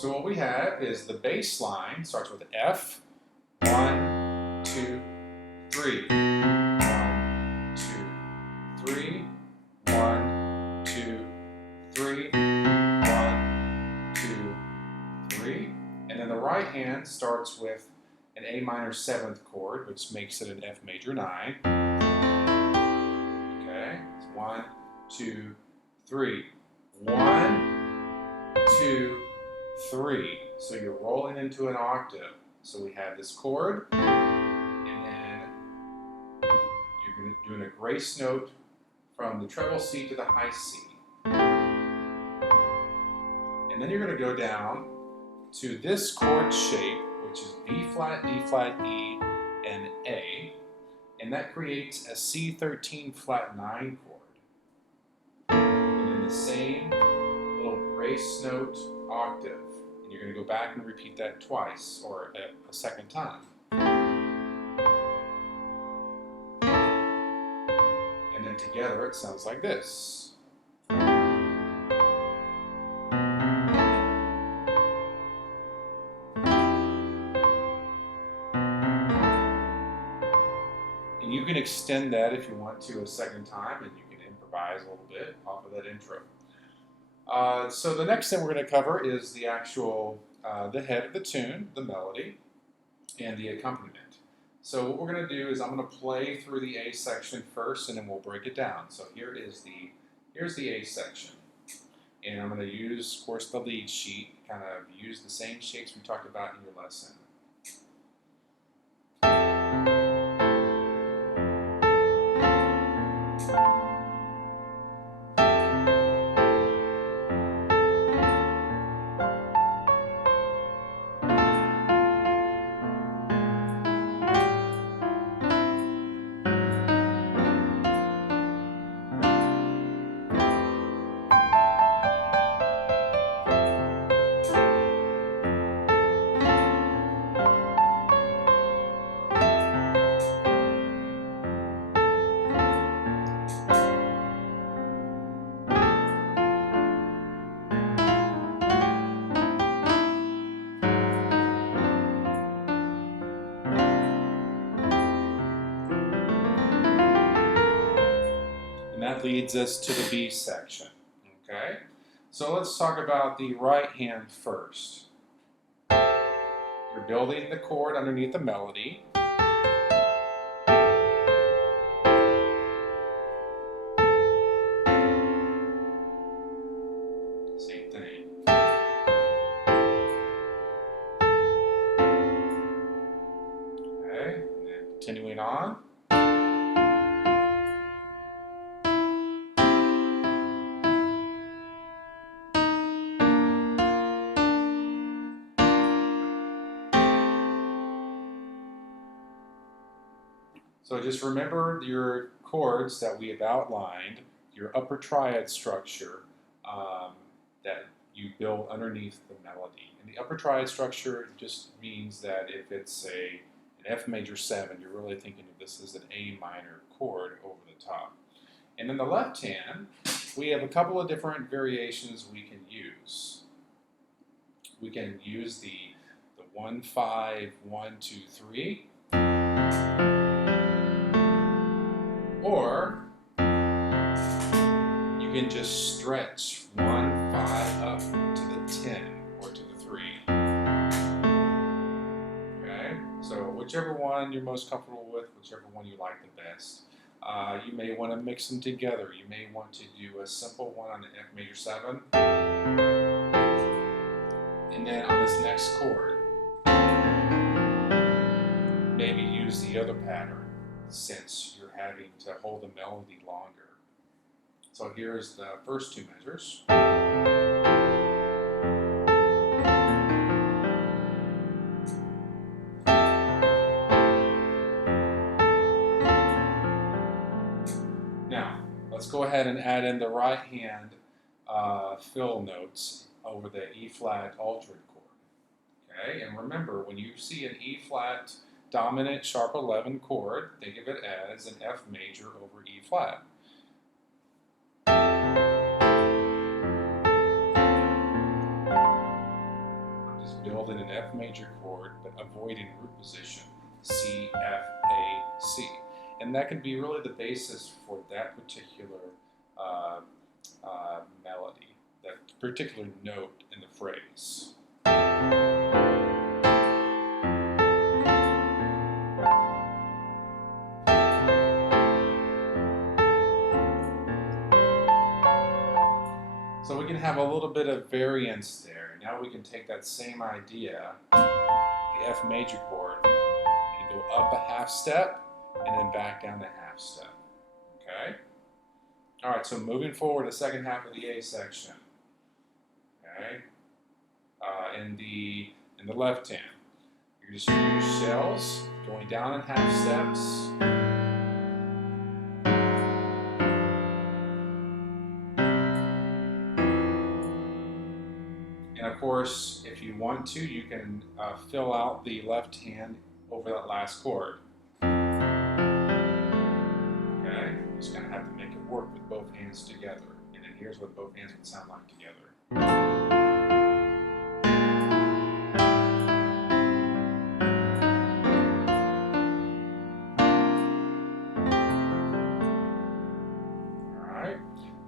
So what we have is the bass line starts with F, 1, 2, 3. 1, 2, 3. 1, 2, 3. 1, 2, 3. And then the right hand starts with an A minor 7th chord, which makes it an F major 9. Okay, it's 1, 2, 3. 1, 2, 3. So you're rolling into an octave. So we have this chord, and then you're doing a grace note from the treble C to the high C. And then you're going to go down to this chord shape, which is B flat, D flat, E, and A. And that creates a C13 flat 9 chord. And then the same little grace note octave. And you're going to go back and repeat that twice, or a second time. And then together it sounds like this. And you can extend that if you want to a second time, and you can improvise a little bit off of that intro. So the next thing we're going to cover is the actual, the head of the tune, the melody, and the accompaniment. So what we're going to do is I'm going to play through the A section first, and then we'll break it down. So here's the A section. And I'm going to use, of course, the lead sheet, kind of use the same shapes we talked about in your lesson. And that leads us to the B section. Okay? So let's talk about the right hand first. You're building the chord underneath the melody. Same thing. Okay, and then continuing on. So just remember your chords that we have outlined, your upper triad structure that you build underneath the melody. And the upper triad structure just means that if it's an F major 7, you're really thinking of this as an A minor chord over the top. And in the left hand, we have a couple of different variations we can use. We can use the 1, 5, 1, 2, 3. Or you can just stretch 1, 5 up to the 10 or to the 3. Okay, so whichever one you're most comfortable with, whichever one you like the best. You may want to mix them together. You may want to do a simple one on the F major 7. And then on this next chord, maybe use the other pattern, since you're having to hold the melody longer. So here's the first two measures. Now, let's go ahead and add in the right hand fill notes over the E flat altered chord. Okay, and remember, when you see an E flat dominant sharp 11 chord, think of it as an F major over E flat. building an F major chord but avoiding root position C, F, A, C. And that can be really the basis for that particular melody, that particular note in the phrase. So we can have a little bit of variance there. Now we can take that same idea, the F major chord, and go up a half step and then back down a half step. Okay? All right, so moving forward, the second half of the A section. Okay? In the left hand, you're just going to use shells, going down in half steps. And of course, if you want to, you can fill out the left hand over that last chord. Okay? Just kind of have to make it work with both hands together. And then here's what both hands would sound like together.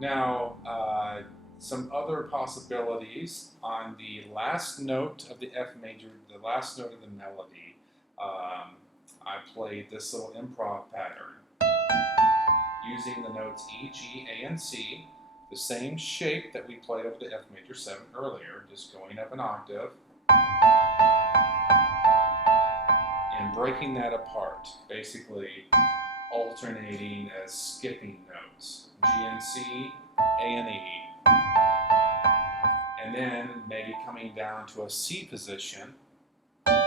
Now, some other possibilities on the last note of the F major, the last note of the melody, I played this little improv pattern using the notes E, G, A, and C, the same shape that we played over the F major 7 earlier, just going up an octave, and breaking that apart, basically alternating as skipping notes. G and C, A and E. And then maybe coming down to a C position, doing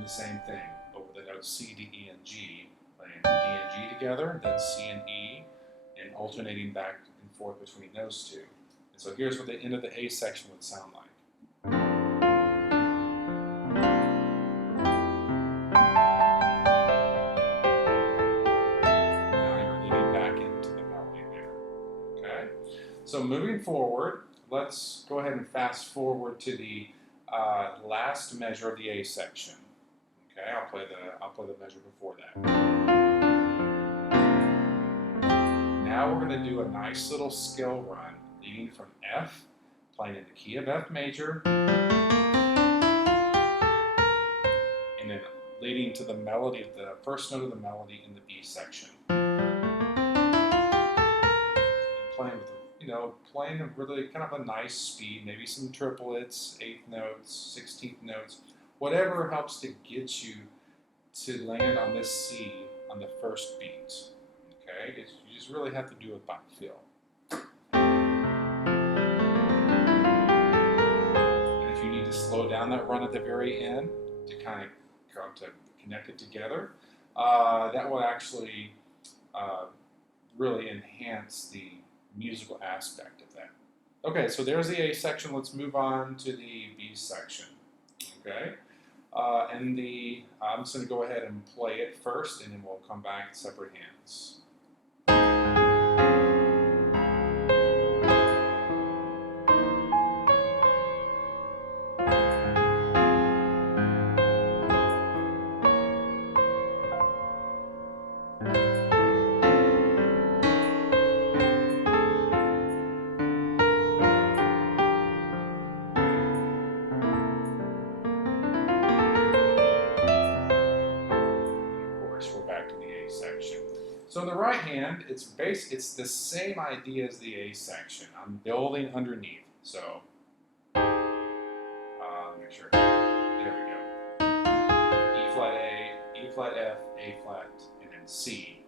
the same thing over the notes C, D, E, and G, playing D and G together, then C and E, and alternating back and forth between those two. And so here's what the end of the A section would sound like. So moving forward, let's go ahead and fast forward to the last measure of the A section. Okay, I'll play the measure before that. Now we're going to do a nice little scale run, leading from F, playing in the key of F major, and then leading to the melody of the first note of the melody in the B section. And playing with playing a really kind of a nice speed, maybe some triplets, 8th notes, 16th notes, whatever helps to get you to land on this C on the first beat. Okay, you just really have to do it by feel. And if you need to slow down that run at the very end to kind of connect it together, that will actually really enhance the musical aspect of that. Okay, so there's the A section. Let's move on to the B section. Okay, I'm just going to go ahead and play it first, and then we'll come back in separate hands. So in the right hand, it's the same idea as the A section. I'm building underneath. So make sure. There we go. E flat A, E flat F, A flat, and then C.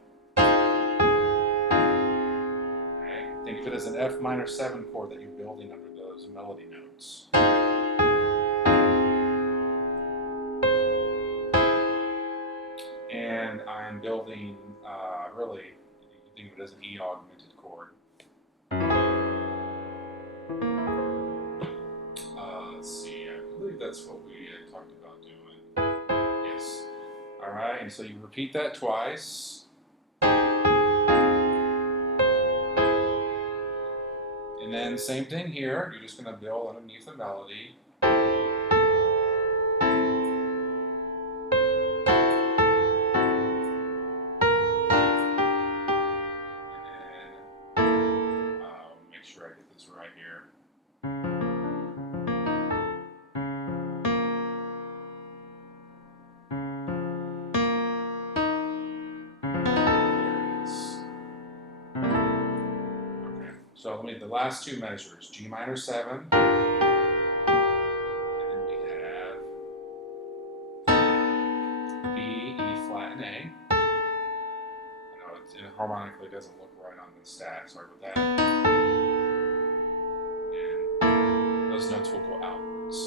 Okay. Think of it as an F minor 7 chord that you're building under those melody notes. And I'm building, really, you can think of it as an E augmented chord. Let's see, I believe that's what we had talked about doing. Yes. All right, and so you repeat that twice. And And then same thing here, you're just going to build underneath the melody. And then make sure I get this right here. So the last two measures, G minor 7, and then we have B, E flat, and A. I know it harmonically doesn't look right on the stack, sorry about that. And those notes will go outwards.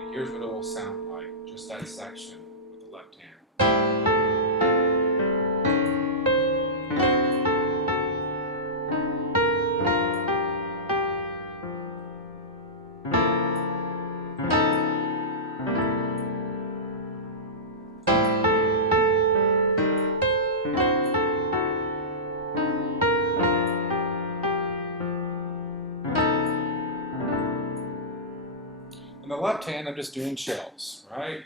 And here's what it will sound like, just that section with the left hand. In the left hand, I'm just doing shells, right?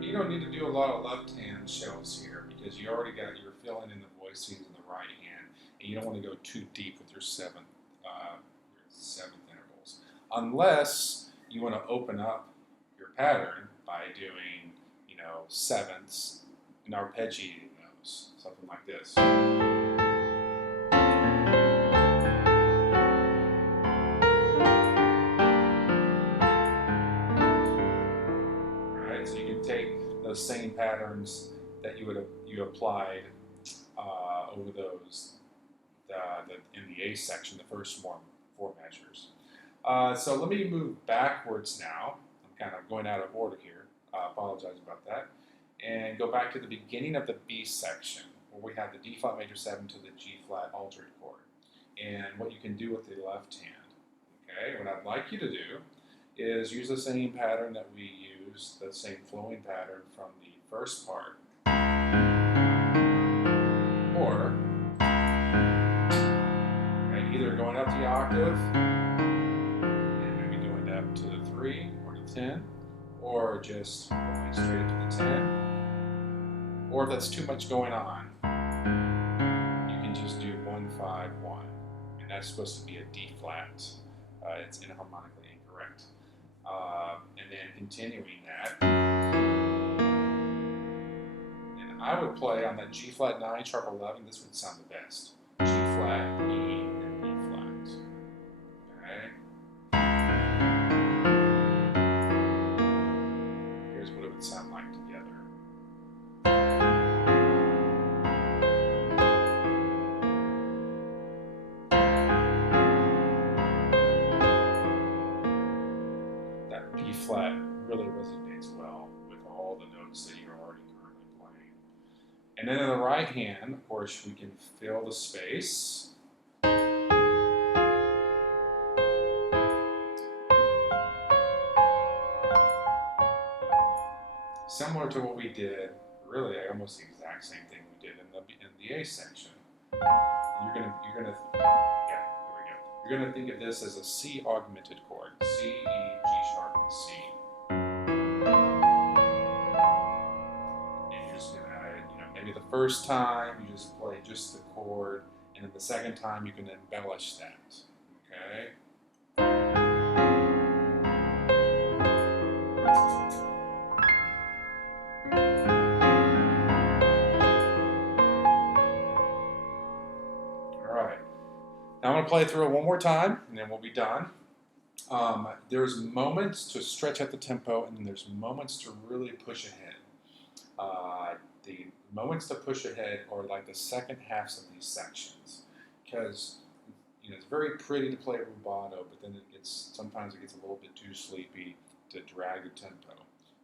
You don't need to do a lot of left hand shells here because you already got your filling in the voicings in the right hand, and you don't want to go too deep with your seventh intervals, unless you want to open up your pattern by doing, sevenths and arpeggiating those, something like this. Alright, so you can take those same patterns that you applied over those in the A section, the first four measures. So let me move backwards now. I'm kind of going out of order here. I apologize about that. And go back to the beginning of the B section, where we have the D flat major 7 to the G flat altered chord. And what you can do with the left hand. Okay, what I'd like you to do is use the same pattern that we used, the same flowing pattern from the first part. Or, okay, either going up the octave, and maybe going up to the 3 or to 10, or just going straight to the 10. Or if that's too much going on, you can just do 1, 5, 1. And that's supposed to be a D flat. It's inharmonically incorrect. And then continuing that. And I would play on that G flat 9, sharp 11. This would sound the best. G flat, E, and B flat. Okay. Here's what it would sound like together. B flat really resonates well with all the notes that you're already currently playing. And then in the right hand, of course, we can fill the space. Similar to what we did, really almost the exact same thing we did in the A section. And you're gonna think of this as a C augmented chord. C, E, G sharp, and C. And you're just gonna, maybe the first time you just play just the chord, and then the second time you can embellish that. Okay? Alright. Now I'm going to play through it one more time, and then we'll be done. There's moments to stretch out the tempo, and then there's moments to really push ahead. The moments to push ahead are like the second halves of these sections, because it's very pretty to play rubato, but then sometimes it gets a little bit too sleepy to drag the tempo.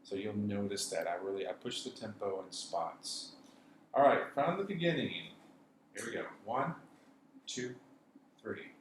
So you'll notice that I push the tempo in spots. All right, from the beginning. Here we go. 1, 2, 3.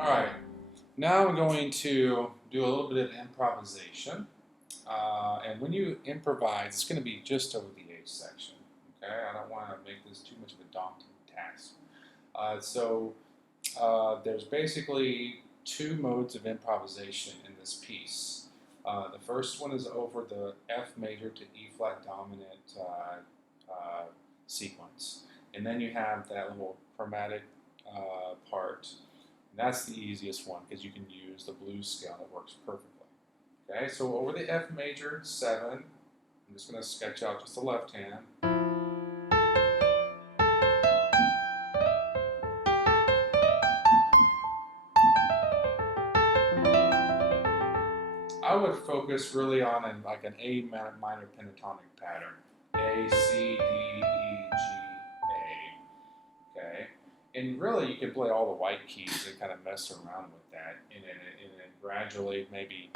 All right, now I'm going to do a little bit of improvisation. And when you improvise, it's going to be just over the A section. Okay, I don't want to make this too much of a daunting task. There's basically two modes of improvisation in this piece. The first one is over the F major to E flat dominant sequence. And then you have that little chromatic part. And that's the easiest one because you can use the blues scale. It works perfectly. Okay, so over the F major 7, I'm just going to sketch out just the left hand. I would focus really on an A minor pentatonic pattern. A, C, D, E, G, A. Okay? And really you can play all the white keys and kind of mess around with that and then gradually maybe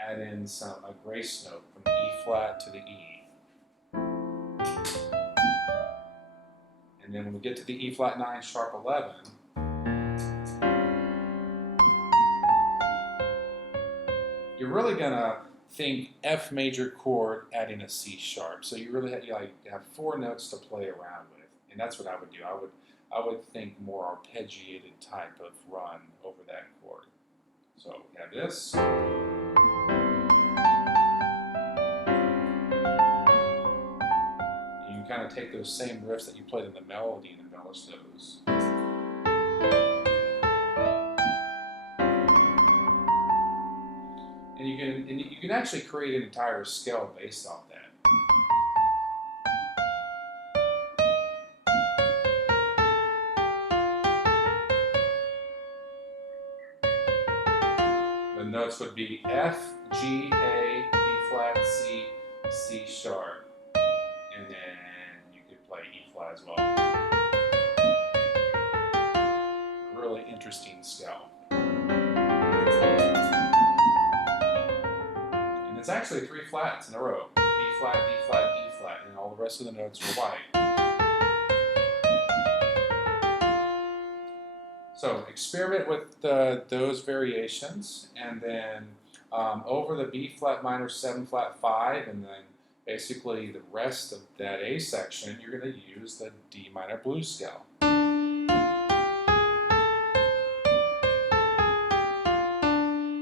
add in a grace note from E flat to the E. And then when we get to the E flat 9 sharp 11, you're really gonna think F major chord adding a C sharp. So you really have 4 notes to play around with, and that's what I would do. I would think more arpeggiated type of run over that chord. So we have this. You can kind of take those same riffs that you played in the melody and embellish those. And you can actually create an entire scale based off that. The notes would be F, G, A, B flat, C, C sharp, and then you could play E flat as well. Really interesting scale. And it's actually 3 flats in a row. B flat, D flat, E flat, and all the rest of the notes are white. So experiment with those variations, and then over the B flat minor 7 flat 5, and then basically the rest of that A section, you're going to use the D minor blues scale.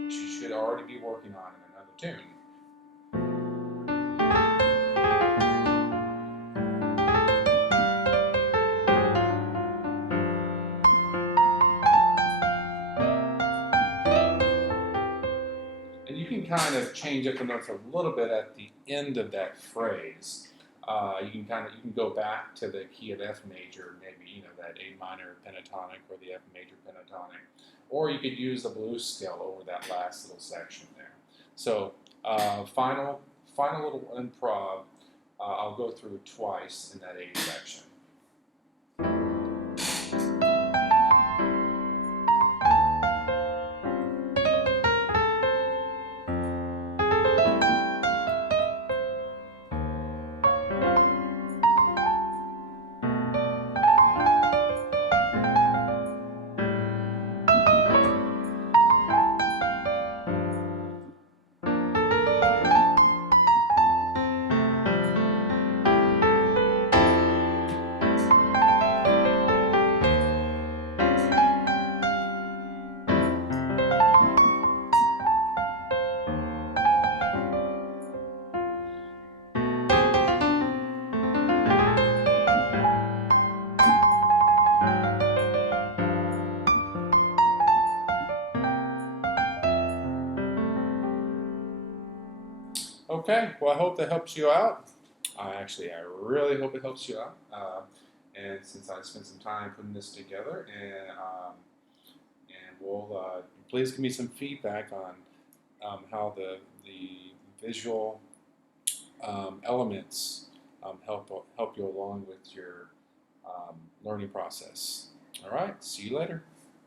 Which you should already be working on in another tune. Kind of change up the notes a little bit at the end of that phrase. You can go back to the key of F major, maybe that A minor pentatonic or the F major pentatonic, or you could use the blues scale over that last little section there. So final little improv. I'll go through twice in that A section. Okay, well, I hope that helps you out. I really hope it helps you out. And since I spent some time putting this together, and we'll please give me some feedback on how the visual elements help you along with your learning process. All right, see you later.